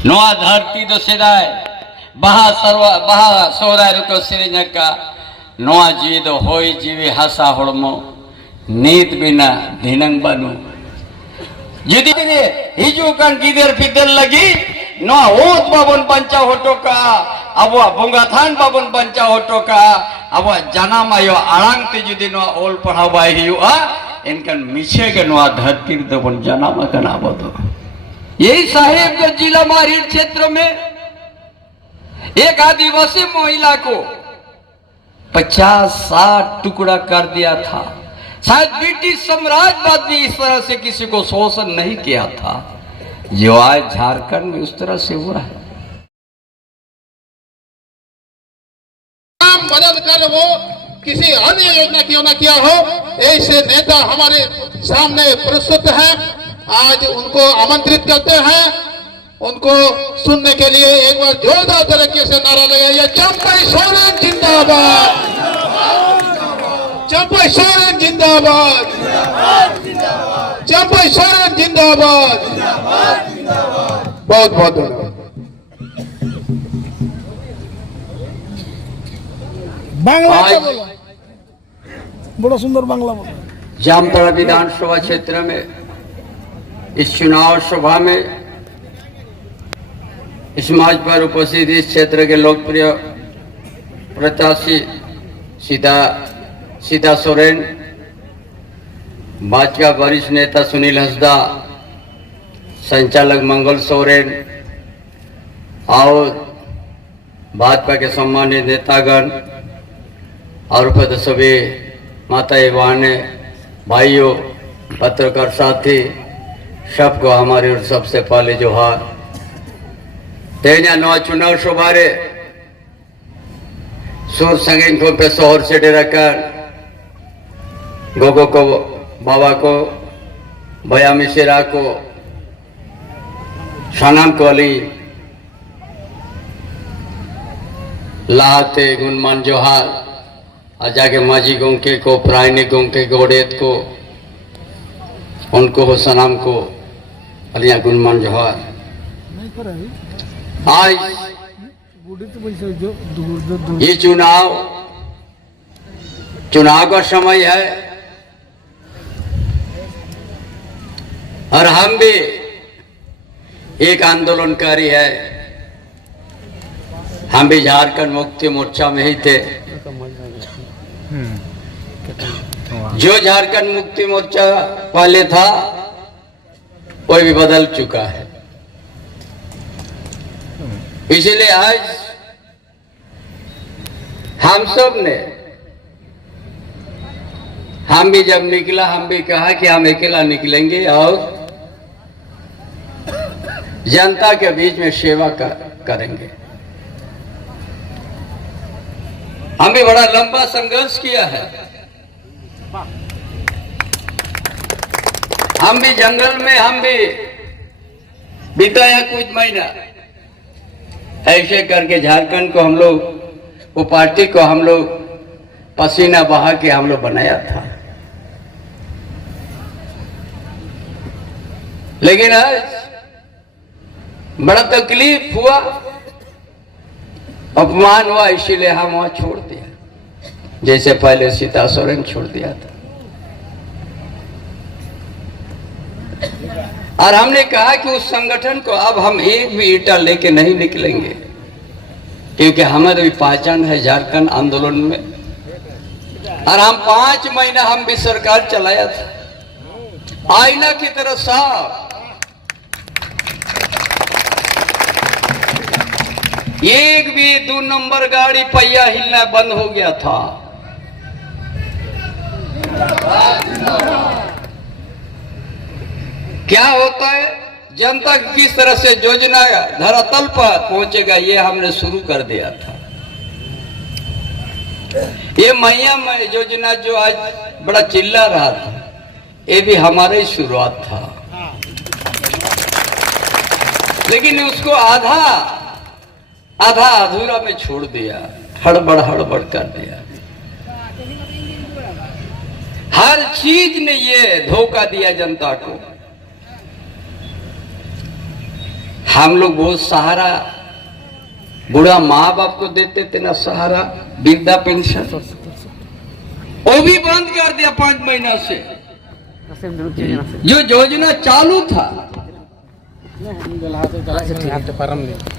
नोआ धरती तो सेदाय बहा सोराय रुको सेरेंजा का नोआ जी दो होई जीवी हसा होड़मो नीत बिना धिनंग बानु यदि हिजू कान गिदर फिदर लगी नोआ ओत बाबन बंचा होटो का अबवा बुंगाथान बाबन बंचा होटो का अबवा जनाम आयो आड़ांग ते यदि नोआ ओल पढ़ावाय हियुआ इनकन मिछे के नोआ धरती दो बन जनाम कन आबो दो। यही साहेबगंज जिला मारीड क्षेत्र में एक आदिवासी महिला को 50-60 टुकड़ा कर दिया था। शायद ब्रिटिश साम्राज्यवाद ने इस तरह से किसी को शोषण नहीं किया था जो आज झारखंड में उस तरह से हुआ है। बदल कर वो किसी अन्य योजना क्यों न किया हो, ऐसे नेता हमारे सामने प्रस्तुत हैं। आज उनको आमंत्रित करते हैं, उनको सुनने के लिए एक बार जोरदार तरीके से नारा लगाइए, चंपई सोरेन जिंदाबाद, चंपई सोरेन जिंदाबाद, चंपई सोरेन जिंदाबाद। बहुत बहुत धन्यवाद। बांग्ला क्या बोला, बड़ा सुंदर बांग्ला बोला। जामताड़ा विधानसभा क्षेत्र में इस चुनाव सभा में इस मंच पर उपस्थित इस क्षेत्र के लोकप्रिय प्रत्याशी सीता सोरेन, भाजपा वरिष्ठ नेता सुनील हंसदा, संचालक मंगल सोरेन और भाजपा के सम्मानित नेतागण और उपस्थित सभी माताएं बहनें भाइयों पत्रकार साथी सबको हमारी ओर सबसे पहले जोहार। तेजा नौ चुनाव सभारे सुर संगीन को पे शहर से डेरा कर गोगो को बाबा को भया मिश्रा को सनम को अली लाते गुणमान जोहार आजा के माजी गोंके को प्रायनी गोंके गोडेत को उनको हो सनम को अलिया गुणमान जोहार। आज ये चुनाव का समय है और हम भी एक आंदोलनकारी है। हम भी झारखंड मुक्ति मोर्चा में ही थे। जो झारखंड मुक्ति मोर्चा पहले था वो भी बदल चुका है। इसलिए आज हम सब ने, हम भी जब निकला हम भी कहा कि हम अकेला निकलेंगे और जनता के बीच में सेवा करेंगे। हम भी बड़ा लंबा संघर्ष किया है। हम भी जंगल में हम भी बिताया कुछ महीना। ऐसे करके झारखंड को हम लोग, वो पार्टी को हम लोग पसीना बहा के हम लोग बनाया था। लेकिन आज बड़ा तकलीफ हुआ, अपमान हुआ, इसीलिए हम वहां छोड़ दिया, जैसे पहले सीता सोरेन छोड़ दिया था। और हमने कहा कि उस संगठन को अब हम एक भी ईंटा लेके नहीं निकलेंगे, क्योंकि हमारी भी पहचान है झारखंड आंदोलन में। और हम 5 महीना हम भी सरकार चलाया था आईना की तरह साफ। एक भी 2 नंबर गाड़ी पहिया हिलना बंद हो गया था। क्या होता है, जनता किस तरह से योजना धरातल पर पहुंचेगा, ये हमने शुरू कर दिया था। ये मैया में योजना जो आज बड़ा चिल्ला रहा था, ये भी हमारे शुरुआत था। लेकिन उसको आधा अधूरा में छोड़ दिया, हड़बड़ कर दिया। हर चीज ने ये धोखा दिया जनता को। हम लोग वो सहारा बुढ़ा माँ बाप को देते थे ना, सहारा वृद्धा पेंशन, वो भी बंद कर दिया 5 महीना से। जो योजना चालू था,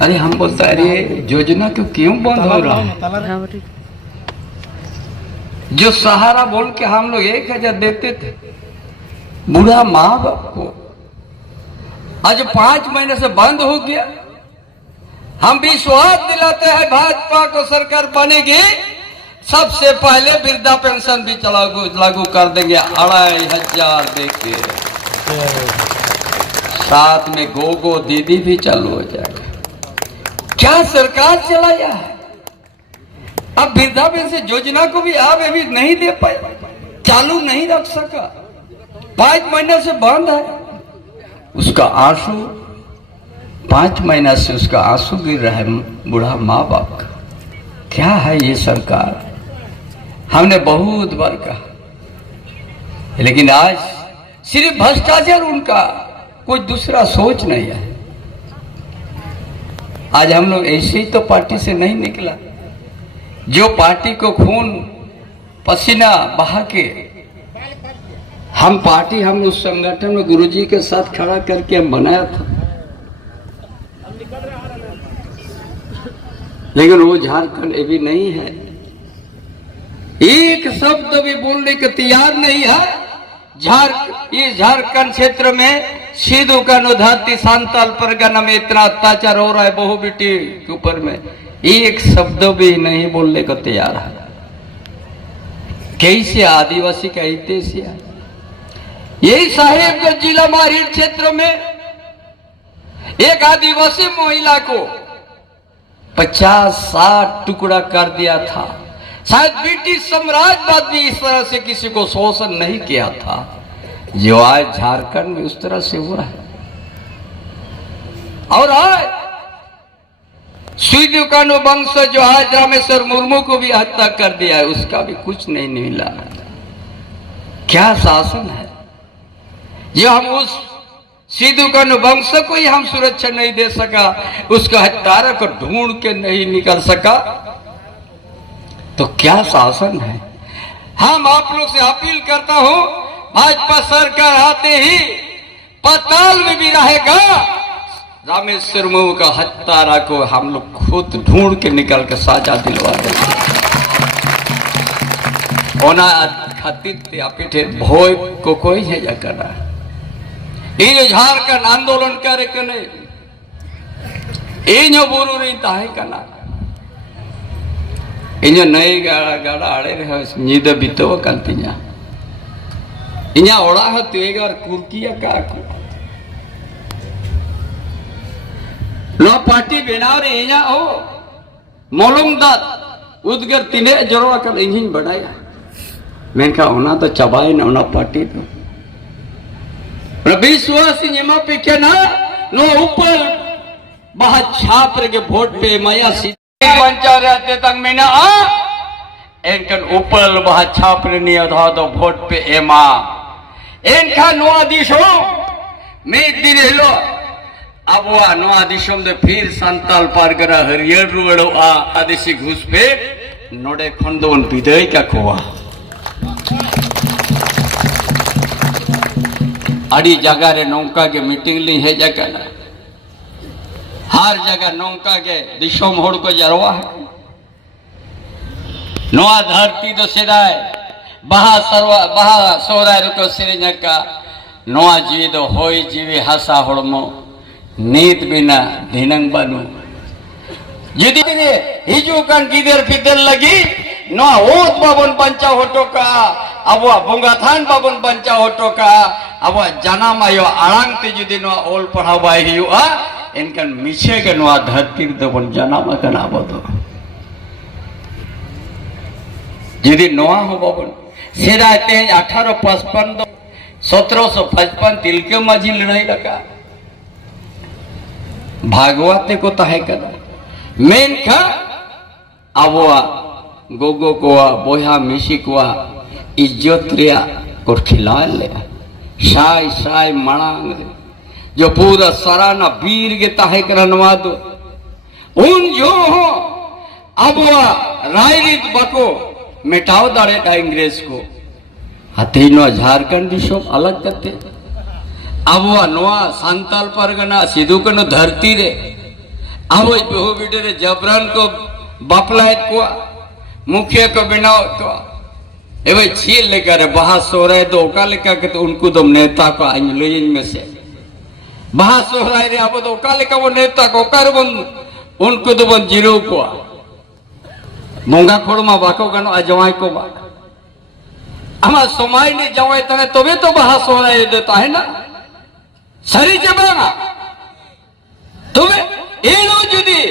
अरे हम बोलते अरे योजना क्यों बंद हो रहा है? जो सहारा बोल के हम लोग 1000 देते थे बूढ़ा माँ बाप को, आज 5 महीने से बंद हो गया। हम विश्वास दिलाते हैं भाजपा को सरकार बनेगी, सबसे पहले वृद्धा पेंशन भी लागू कर देंगे 2500 देके, साथ में गो दीदी भी चालू हो जाएगा। क्या सरकार चलाया है? अब वृद्धा पेंशन योजना को भी आप अभी नहीं दे पाए, चालू नहीं रख सका, 5 महीने से बंद है। उसका आंसू 5 महीना से उसका आंसू गिर रहा है बूढ़ा माँ बाप का। क्या है ये सरकार? हमने बहुत बार कहा, लेकिन आज सिर्फ भ्रष्टाचार, उनका कोई दूसरा सोच नहीं है। आज हम लोग ऐसे ही तो पार्टी से नहीं निकला, जो पार्टी को खून पसीना बहा के हम पार्टी, हम उस संगठन में गुरुजी के साथ खड़ा करके हम बनाया था, लेकिन वो झारखंड अभी नहीं है, एक शब्द भी बोलने के तैयार नहीं है। इस झारखंड क्षेत्र में सिद्धू कान्हू धरती सांताल परगना में इतना अत्याचार हो रहा है बहु बेटी के ऊपर में, एक शब्द भी नहीं बोलने को तैयार है। कैसे आदिवासी का हितेश है? यही साहेबगंज जिला मारिर क्षेत्र में एक आदिवासी महिला को 50-60 टुकड़ा कर दिया था। शायद ब्रिटिश साम्राज्यवाद भी इस तरह से किसी को शोषण नहीं किया था, जो आज झारखंड में उस तरह से हो रहा है। और आज सिद्धू कान्हू वंश जो आज रामेश्वर मुर्मू को भी हत्या कर दिया है, उसका भी कुछ नहीं मिला। क्या शासन है? जो हम उस सिद्धू कान्हू वंश को ही हम सुरक्षा नहीं दे सका, उसका हत्यारा को ढूंढ के नहीं निकल सका, तो क्या शासन है? हम आप लोग से अपील करता हूं, भाजपा सरकार आते ही पाताल में भी रहेगा, रामेश्वर मुर्मू का हत्यारा को हम लोग खुद ढूंढ के निकल के साजा दिलवा देंगे। ओना खातिर पीठे भोय को कोई है जा कर रहा है। ये झारखंड आंदोलन करे कने इन बुरु नहीं ताहे कना इन नई गाड़ा आड़े रहे नींद बीतो कंतिया इन्या ओड़ा है तेगा और कुर्किया का लो पार्टी बेना रे इन्या हो मोलुंग दात उद्गर तिने जरूर कर इंजिन बढ़ाया मैं कहा होना तो चबाई ना होना पार्टी तो विश्वास नियमा पे क्या ना नो ऊपर बहुत छाप के वोट पे माया सीधे पंचा रहते तक में ना इनकन ऊपर बहुत छाप नहीं था तो वोट पे एमा इनका नोआ दिशो मैं दिन हेलो अब वो नोआ दिशो में फिर संताल पार करा हरियर रुड़ो आदिसी घुस पे नोडे खंडोन विदय का खोआ अड़ी जगह रे नौका के मीटिंग ली है जगह हर जगह नौका के दिशों मोड़ को जरवा है नोआ धरती तो सिराय बहा सोराय रुको सिरिंज का नोआ जीद होई जीवी हसा होड़मो नीत बिना धिनंग बनू यदि हिजू कान गिदर फिदर लगी नोआ ओत बाबन पंचा होटो का अब बोंगा थान बाबन पंचा होटो का अब जनाम आयो आड़ांग ते जुदी नोआ ओल पढ़ावाई हुआ इनकन मिछे के नोआ धरती तो बन जनाम कना बदो जुदी नोआ हो बाबन सेरा ते 1855 1755 तिलके माझी लड़ाई लगा भागवते को तहे करा मेन का अबुआ गोगो कोआ बोया मिसी कोआ इज्जत रिया को खिला ले साय साय मणांग जो पूरा सराना वीर के ताहे करनवा दो उन जो हो अब राजनीत बको मिटाओ दाड़े अंग्रेज को हतीनो झारखंड दिशों अलग करते अब नवा सांताल परगना सिद्धू कनो धरती रे अब बहु बेटे रे जबरन को बापलायत को मुखिया को बनाओ तो एवं छील लेकर बहा सोहराय दो ओका लेकर के तो उनको तो नेता को आंजलोइन में से बहा सोहराय रे अब तो ओका लेकर वो नेता को कर बन उनको तो बन जीरो को मोंगा खोड़ मा बाको गनो अजवाई को बा हमारा समाज ने जवाई तने तबे तो बहा सोहराय देता है ना सरी जबाना तुम्हें ये लो जुदी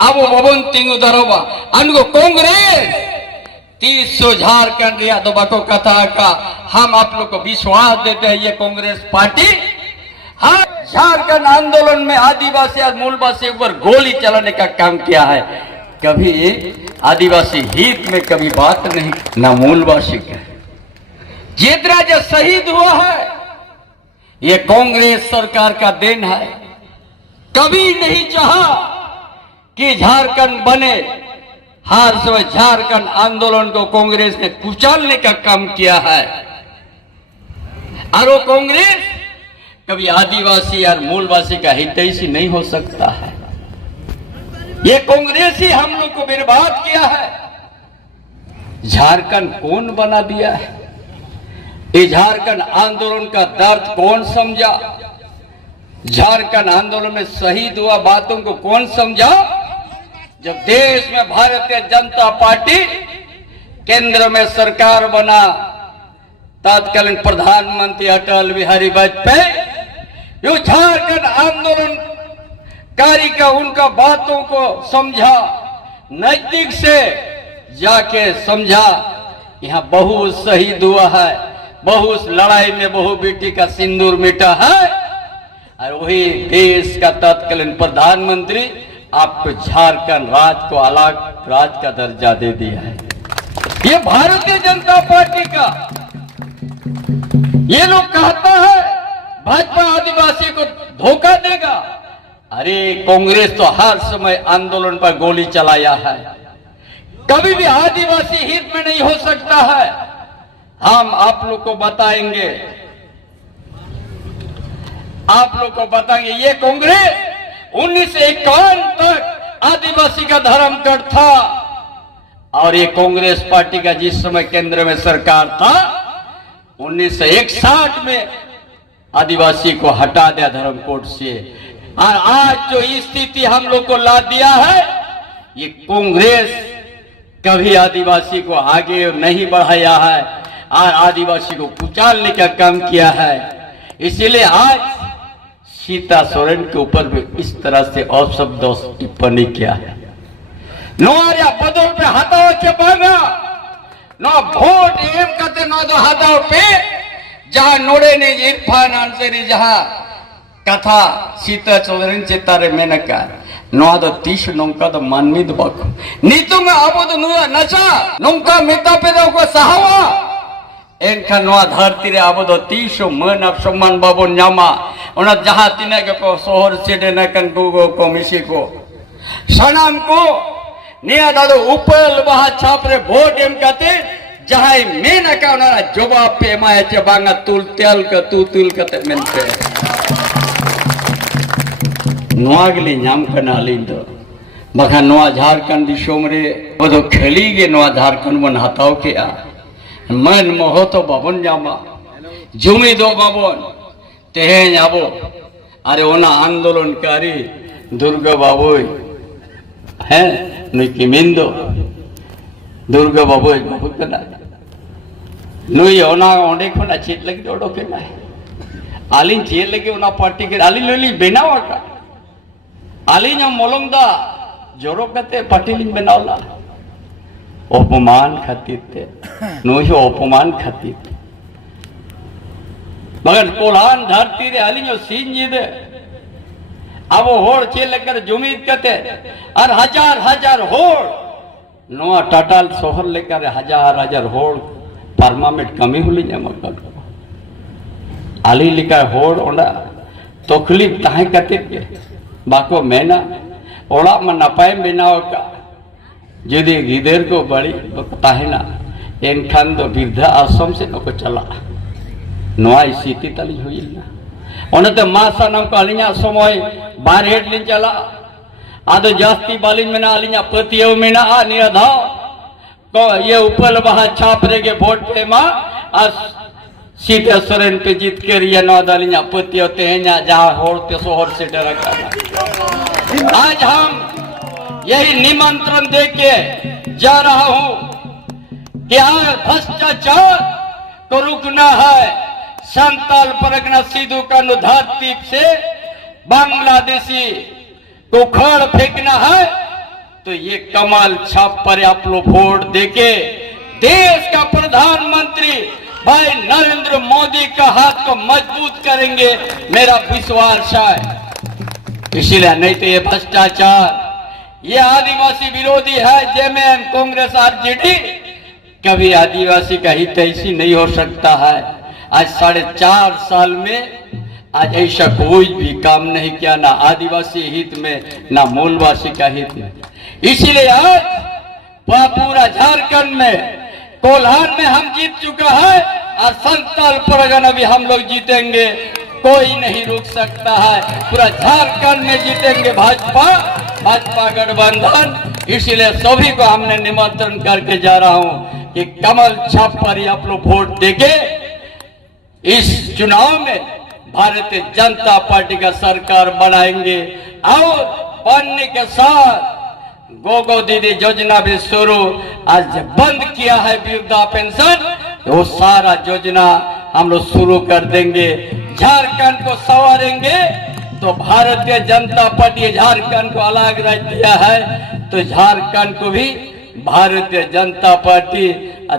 अब बबन तिंगु दरोबा अनको कांग्रेस 300 झारखंड रिया तो बाको कथा का हम आप लोग को विश्वास देते हैं ये कांग्रेस पार्टी हाँ झारखंड आंदोलन में आदिवासी और मूलवासी ऊपर गोली चलाने का काम किया है कभी आदिवासी हित में कभी बात नहीं ना मूलवासी का जितना जो शहीद हुआ है ये कांग्रेस सरकार का देन है कभी नहीं चाहा कि झारखंड बने हर समय झारखंड आंदोलन को कांग्रेस ने कुचलने का काम किया है और वो कांग्रेस कभी आदिवासी और मूलवासी का हितैषी नहीं हो सकता है ये कांग्रेस ही हम लोग को बर्बाद किया है झारखंड कौन बना दिया है ये झारखंड आंदोलन का दर्द कौन समझा झारखंड आंदोलन में शहीद हुआ बातों को कौन समझा जब देश में भारतीय जनता पार्टी केंद्र में सरकार बना तत्कालीन प्रधानमंत्री अटल बिहारी वाजपेयी जो झारखंड आंदोलनकारी का उनका बातों को समझा नजदीक से जाके समझा यहाँ बहुत शहीद हुआ है बहुत लड़ाई में बहु बेटी का सिंदूर मिटा है और वही देश का तत्कालीन प्रधानमंत्री आपको झारखंड राज्य को अलग राज्य का दर्जा दे दिया है ये भारतीय जनता पार्टी का ये लोग कहता है भाजपा आदिवासी को धोखा देगा अरे कांग्रेस तो हर समय आंदोलन पर गोली चलाया है कभी भी आदिवासी हित में नहीं हो सकता है हम आप लोग को बताएंगे ये कांग्रेस 1951 तक आदिवासी का धर्म कट था और ये कांग्रेस पार्टी का जिस समय केंद्र में सरकार था 1961 में आदिवासी को हटा दिया धर्म कोड से और आज जो स्थिति हम लोग को ला दिया है ये कांग्रेस कभी आदिवासी को आगे नहीं बढ़ाया है और आदिवासी को कुचलने का काम किया है इसीलिए आज सीता सोरेन के ऊपर भी इस तरह से अपशब्द टिप्पणी किया है नोरिया बदल पे हटाओ चपाना नो वोट एम करते नो दो हटाओ पे जहां नोड़े ने इरफान आंसरी जहां कथा सीता सोरेन चितारे मेनका नो दो 30 नोंका दो मानमिद बाको नीतुंगा आबो दो नुया नचा नोंका मिता पे दो को सहावा एनखान नोआ धरती रे आबो दो 30 मन अब सम्मान बाबो न्यामा ओना जहां तिने को शहर सेडे नकन गुगो को मिसी को सनाम को निया दादो उपल वहा छापरे वोट एम कते जहां मेना का ओना जवाब पे माया चे बांगा तुल तेल का तू तुल कते मेनते नोआगली नाम कना लिंदो बखा नोआ झारखंड दिशोम रे बदो खेली गे नोआ झारखंड मन हताओ के आ मन मोह तो बाबन जामा जुमी दो बाबन तेहें आबो अरे ओना आंदोलनकारी दुर्गा बाबू हैं नुई मिंदो दुर्गा बाबू बाबू कना नुई ओना ओंडे खोना चेत लगी ओडो के ना आलिन चेत लगी ओना पार्टी के आलिन लोली बनावा का आलिन मोलंग दा जोरो कते पार्टी लिन बनावला अपमान खातिर थे नुई अपमान खातिर मगर कोल्हान धरती रे अली सीन जी दे अब होड़ चे लेकर जुमीद करते और हजार हजार होड़ नोआ टटल सोहर लेकर हजार हजार होड़ परमानेंट कमी हुई मगर अली लेकर होड़ ओंडा तकलीफ ताहे कते बाको मेना ओड़ा में नपाय बेनाव का जुदी गिदर को बड़ी ताहेना एनखान दो वृद्धा आश्रम से नको चला नोआ स्थिति तली हुईना ओनते मा सानम को अलिया समय बारहेट लिन चला आदो जास्ती बालिन में ना अलिया पतियो में ना आ निराधा तो ये ऊपर वहां छाप रेगे वोट पे मां आज सीधे सोरेन पे जीत कर ये नौदालिया पति होते हैं या जहाँ होते सोहर से डरा करना। आज हम यही निमंत्रण देके जा रहा हूं कि आज भ्रष्टाचार को रुकना है। संताल परगना सिद्धू का धरती से बांग्लादेशी को खड़ फेंकना है तो ये कमाल छाप पर आप लोग वोट देके देश का प्रधानमंत्री भाई नरेंद्र मोदी का हाथ को मजबूत करेंगे, मेरा विश्वास है। इसीलिए नहीं तो ये भ्रष्टाचार ये आदिवासी विरोधी है जेएमएम कांग्रेस आरजेडी कभी आदिवासी का हित ऐसी नहीं हो सकता है। आज 4.5 साल में आज ऐसा कोई भी काम नहीं किया ना आदिवासी हित में ना मूलवासी का हित में। इसीलिए आज पूरा झारखंड में कोल्हान में हम जीत चुका है और संताल परगना भी हम लोग जीतेंगे, कोई नहीं रुक सकता है। पूरा झारखंड में जीतेंगे भाजपा गठबंधन। इसलिए सभी को हमने निमंत्रण करके जा रहा हूं कि कमल छाप पर ही आप लोग वोट देके इस चुनाव में भारतीय जनता पार्टी का सरकार बनाएंगे और बनने के साथ गोगो दीदी योजना भी शुरू आज बंद किया है वृद्धा पेंशन तो वो सारा योजना हम लोग शुरू कर देंगे। झारखंड को संवारेंगे तो भारतीय जनता पार्टी झारखंड को अलग रख दिया है तो झारखंड को भी भारतीय जनता पार्टी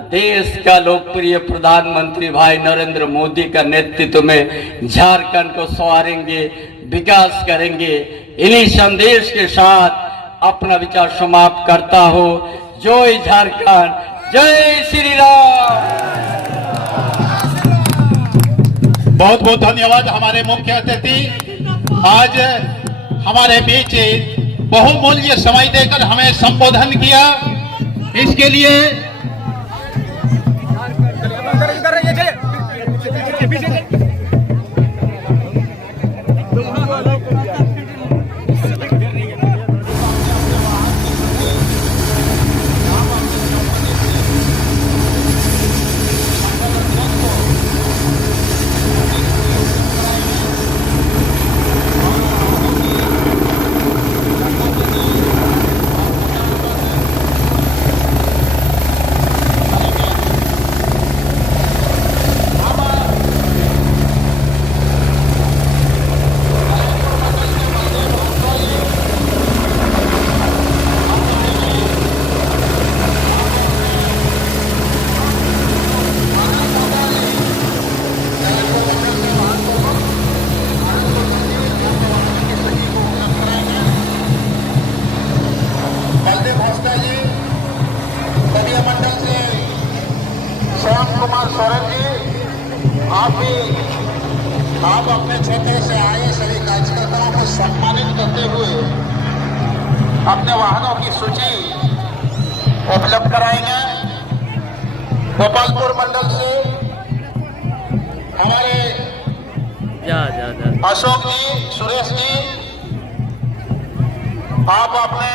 देश का लोकप्रिय प्रधानमंत्री भाई नरेंद्र मोदी का नेतृत्व में झारखंड को संवारेंगे, विकास करेंगे। इन्हीं संदेश के साथ अपना विचार समाप्त करता हूँ। जय झारखंड, जय श्री राम। बहुत बहुत धन्यवाद हमारे मुख्य अतिथि आज हमारे बीच बहुमूल्य समय देकर हमें संबोधन किया। इसके लिए आप अपने क्षेत्र से आए सभी कार्यकर्ताओं को सम्मानित करते हुए अपने वाहनों की सूची उपलब्ध कराएंगे। गोपालपुर मंडल से हमारे अशोक जी, सुरेश जी, आप अपने